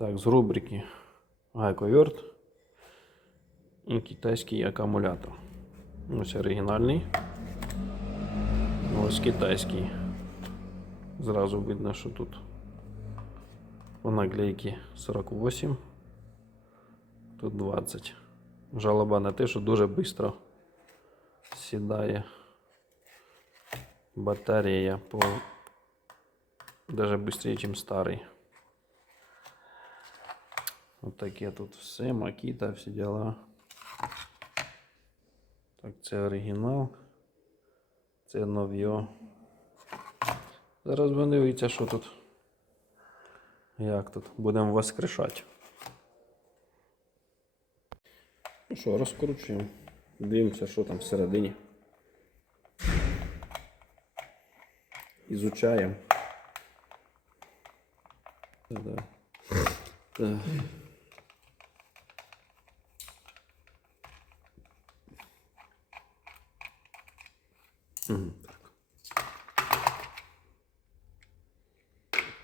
Так, з рубрики Гайковерт і китайський акумулятор. Ось оригінальний. Ось китайський. Зразу видно, що тут по наклейці 48, тут 20. Жалоба на те, що дуже швидко сідає батарея по даже быстрее, ніж старий. От таке тут все, макіта, всі діла. Так, це оригінал. Це нов'йо. Зараз будемо дивитися, що тут. Як тут? Будемо воскрешати. Ну що, розкручуємо. Дивимося, що там всередині. Ізучаємо. Так.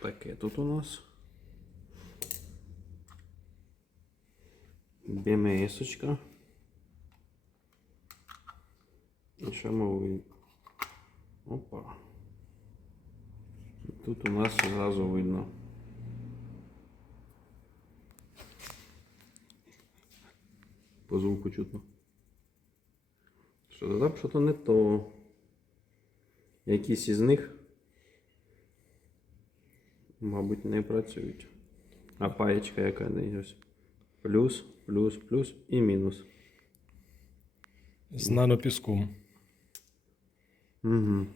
Таке тут у нас. БМС-очка. І що ми Опа. Тут у нас зразу видно. По звуку чутно. Що там що-то не то. Якісь із них, мабуть, не працюють. А паєчка яка не ось. Плюс, плюс, плюс і мінус. З нанопіском. Угу.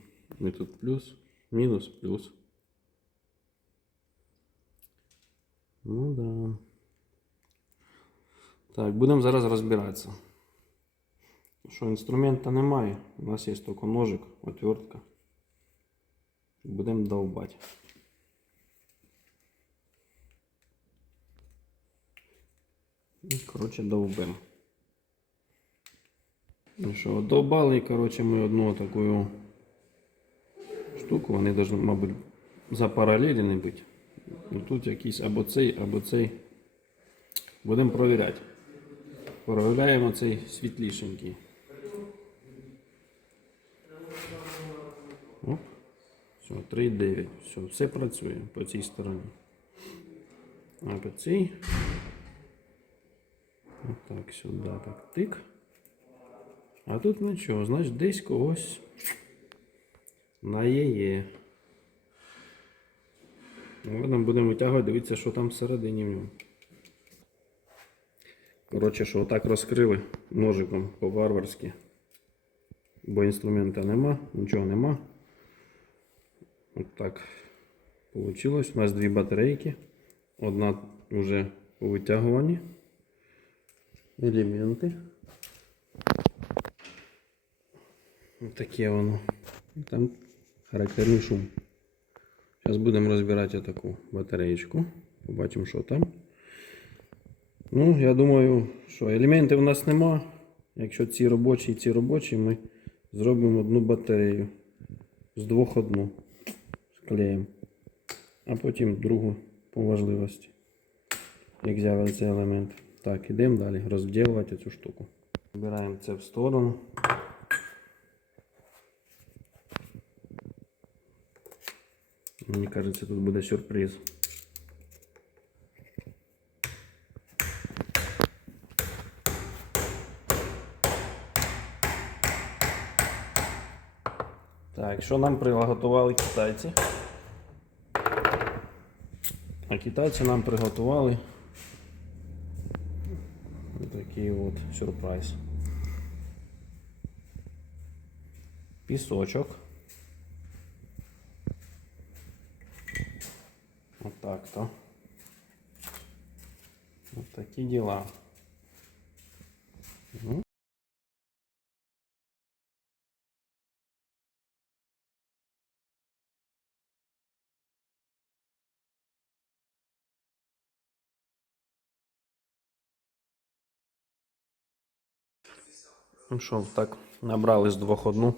І тут плюс, мінус, плюс. Ну да. Так, будемо зараз розбиратися. Що інструмента немає. У нас є тільки ножик, отвертка. Будемо довбати. І, коротше, довбимо. Ну що, довбали, коротше, ми одну таку штуку, вони должны, мабуть, запаралелені бути. Ну, тут якийсь або цей, або цей. Будемо провіряти. Проявляємо цей світлішенький. Оп. Все, 3,9. Все, все працює по цій стороні. А по цій. Отак, сюди, так, тик. А тут нічого, значить десь когось на ЄЄ. Ладно, будемо витягувати, дивитися, що там всередині в ньому. Коротше, що отак розкрили ножиком по-варварськи. Бо інструмента нема, нічого нема. От так вийшло. У нас дві батарейки. Одна вже у витягуванні. Елементи. Ось таке воно. І Там характерний шум. Зараз будемо розбирати таку батареєчку. Побачимо, що там. Ну, я думаю, що елементів у нас нема. Якщо ці робочі і ці робочі, ми зробимо одну батарею. З двох одну. Склеїмо. А потім другу по важливості. Як з'явиться елемент. Так, ідемо далі розділувати цю штуку. Збираємо це в сторону. Мені кажеться, тут буде сюрприз. Так, що нам приготували китайці? А китайці нам приготували такий от сюрприз. Пісочок. Вот так то. Вот Ну що, так, набрали з двох одну.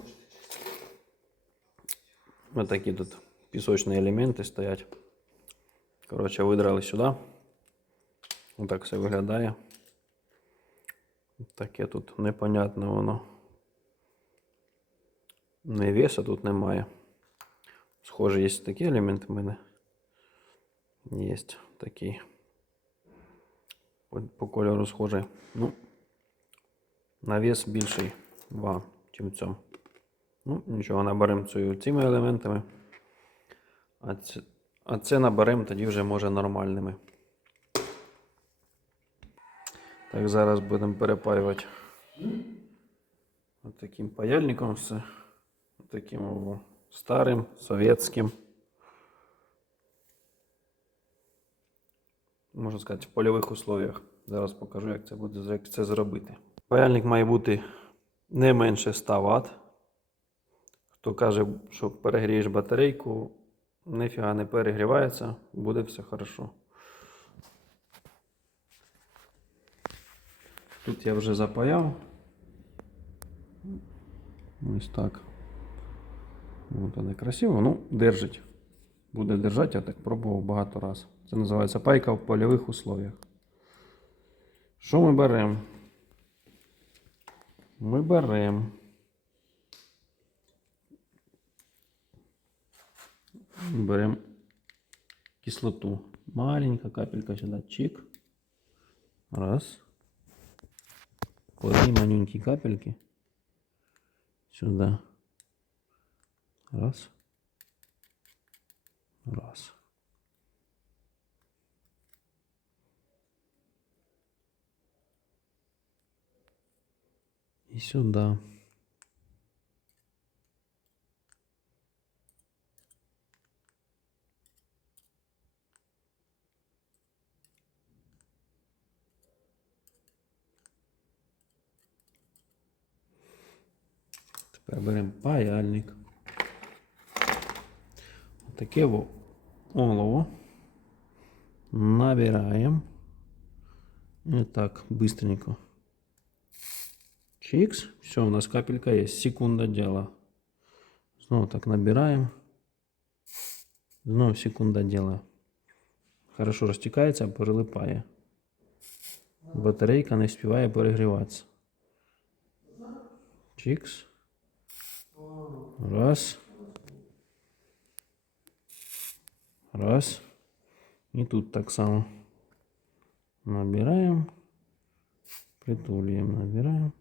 Ось такі тут пісочні елементи стоять. Коротше, видрали сюди. Отак все виглядає. Таке тут непонятне воно. Не веса тут немає. Схоже, є такі елементи в мене. Є такий. По кольору схожий. Ну, на вес більший 2, чим в. Ну, нічого, наберемо цими елементами. А це, а це наберемо тоді вже може нормальними. Так, зараз будемо перепаювати от таким паяльником все. От Таким старим, совєтським. Можна сказати, в польових условиях. Зараз покажу, як це буде це зробити. Паяльник має бути не менше 100 Вт. Хто каже, що перегрієш батарейку, ніфіга не перегрівається, буде все хорошо. Тут я вже запаяв. Ось так. Ось не красиво, ну, держить. Буде держати, я так пробував багато разів. Це називається пайка в польових условиях. Що ми беремо? Ми беремо. Беремо кислоту. Маленька капелька сюда. Чик. Раз. Одной маленькие капельки. Сюда. Раз. Раз. И сюда. Тепер беремо паяльник. Таке во олово. Набираємо. І так, быстренько. Чикс. Все, у нас капелька есть. Секунда дела. Снова так набираем. Снова секунда дела. Хорошо розтікається, перелипає. Батарейка не співає перегріватися. Чикс. Раз. Раз. І тут так само. Набираем. Притулюємо, набираем.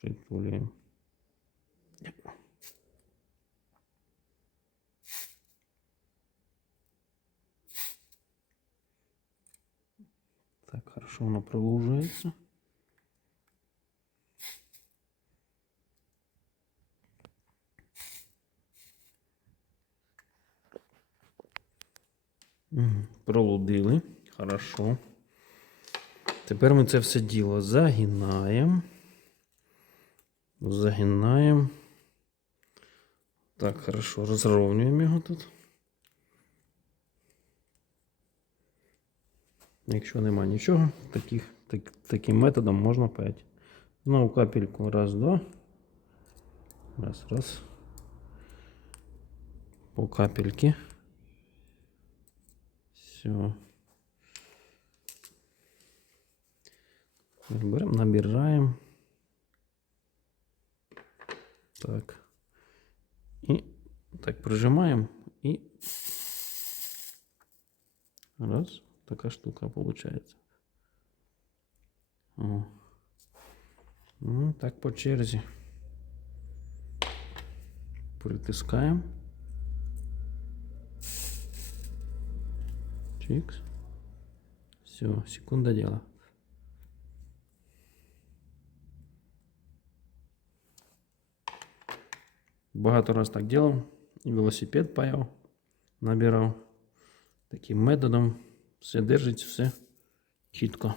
Притулюємо. Так, хорошо воно продовжується. Пролудили. Хорошо. Тепер ми це все діло загинаємо. Загинаємо. Так, хорошо, розровнюємо його тут. Якщо нема нічого, таких, так, таким методом можна паяти. Знову капельку. Раз, два. Раз, раз. По капельке. Все. Берем, набираем. Так. И так прижимаем. И раз. Такая штука получается. О. Ну, так по черзі. Притискаємо. Чикс. Все, секунда дела. Багато раз так делав. І велосипед паяв, набирав. Таким методом все держить, все чітко.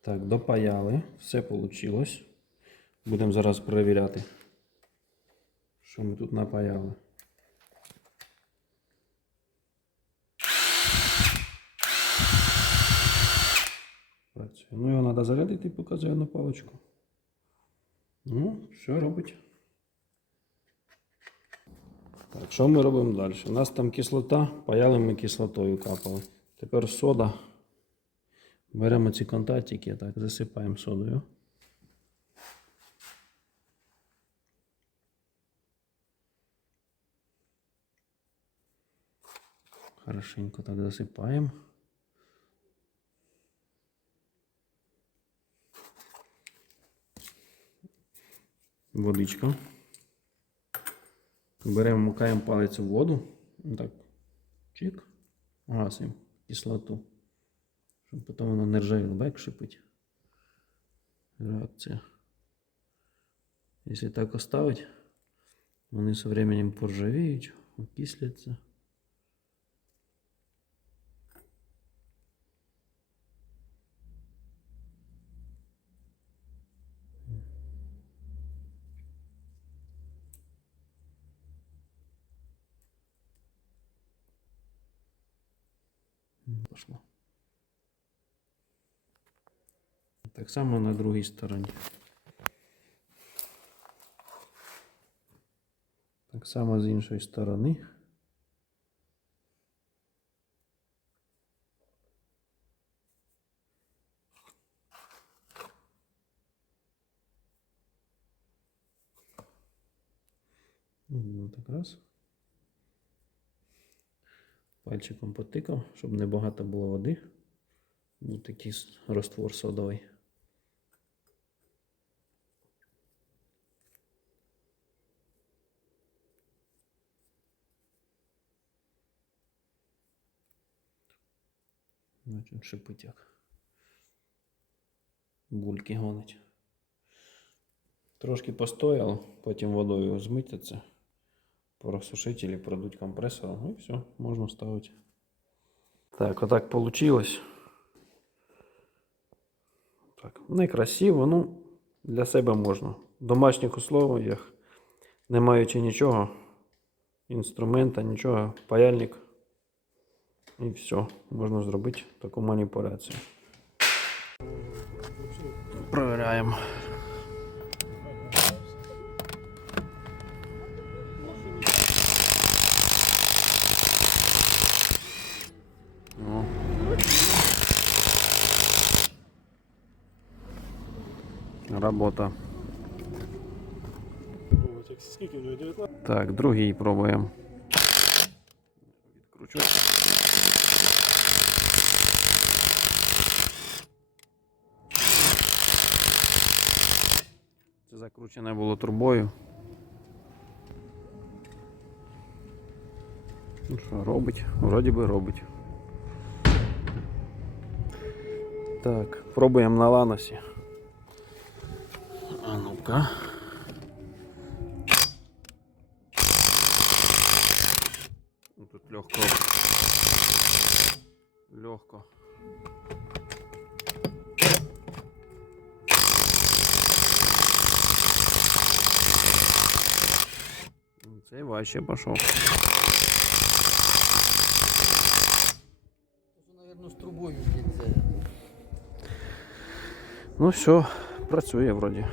Так, допаяли, все вийшло. Будемо зараз перевіряти, що ми тут напаяли. Працює. Ну, його треба зарядити, і показує одну паличку. Ну, що робить? Так, що ми робимо далі? У нас там кислота, паяли ми кислотою капали. Тепер сода. Беремо ці контактики, так, засипаємо содою. Хорошенько так засипаємо. Водичка. Беремо, макаємо палець в воду. Так. Чик. Гасимо кислоту. Щоб потім воно не ржавіло, бак шипить. Реакція. Якщо так оставить, вони со временем поржавіють, окисляться. Пошло. Так само на другій стороні. Так само з іншої сторони. Ну, так раз. Пальчиком потикав, щоб не багато було води. Був такий с- роствор содовий. Значить, шипить як. Бульки гонить. Трошки постояв, потім водою змити це, просушити продуть компресором, і все, можна ставити. Так, отак получилось. Так, некрасиво, ну, для себе можна. В домашніх условиях, не маючи нічого, інструмента, нічого, паяльник. І все, можна зробити таку маніпуляцію. Провіряємо. Робота. Скільки в нього 19? Так, другий пробуємо. Відкручу. Це закручене було трубою. Ну що, робить? Вроді би робить. Так, пробуємо на ланосі. А. Ну, Тут легко. Легко. Ну, Цей важче пішов. З трубою. Ну все, працює вроді.